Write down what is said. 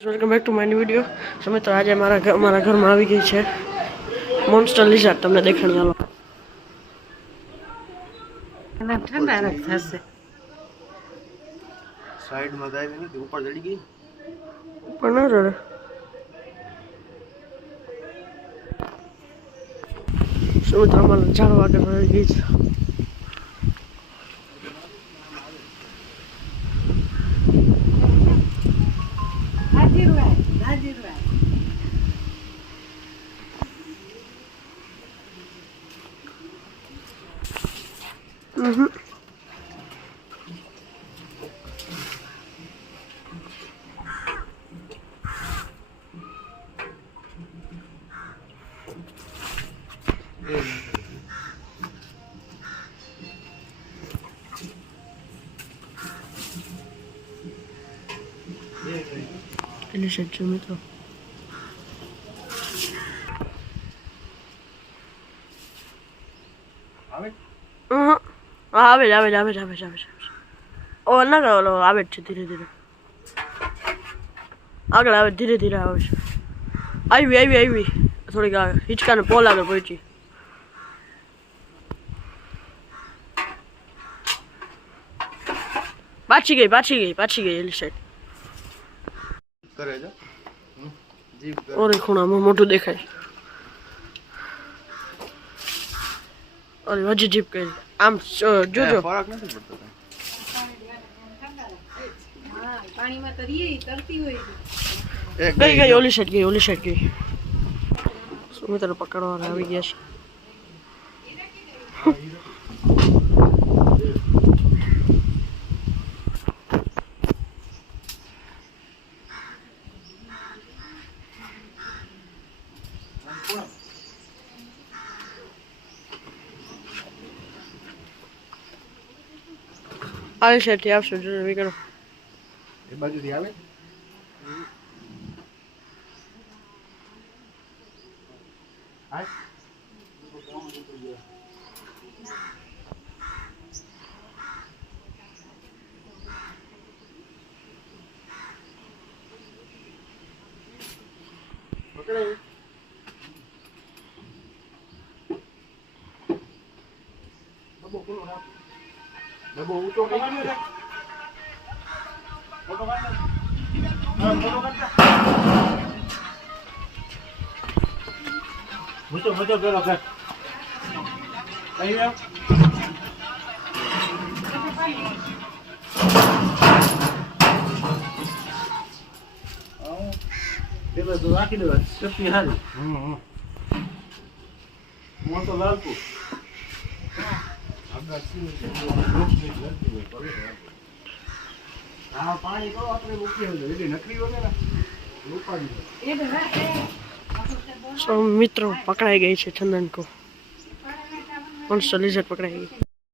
Welcome back to my video. તમે તો આજે મારા ઘરમાં આવી ગઈ છે મોન્સ્ટર લિઝાર્ડ। તમને દેખાડી આલો ના ઠંડા રાખ થશે સાઈડ માં જાય ને ઉપર ચડી ગઈ ઉપર ન રડે શું તમારે જાણવા આગળ આવી ગઈ છે। Ele já tinha muito. આવે. ઓ ના ઓલો આવે છે ધીરે ધીરે આગળ આવે ધીરે ધીરે આવે છે। આવી થોડીક હિંચકાને પોલ આગળ પહોંચી। પાછી ગઈ એલી સાઈડ કરે છે જીપ કરે ઓરે ખૂણામાં મોટું દેખાય। ઓરે હજી જીપ કરી આમ જોજો ફરક નથી પડતો પાણીમાં તરીએ તરતી હોય ગઈ ઓલી સાઈડ ગઈ સુમિત્ર પકડવા આવી ગયા છે। આવી સાઈડથી આવશે જો વિકરો એ બાજુથી આવે હા પકડે ડબો ઊંચો કરી દે ફોટો કાઢ મુજો કરો કર અહીંયા પેલો તો રાખી દેવા સપી હારી મોટો લાલપુ હા પાણી તો આપણે મૂકી એટલે નકરી વગેરે મિત્રો પકડાઈ ગઈ છે ચંદન કો મોન્સ્ટર લિઝાર્ડ પકડાઈ ગઈ।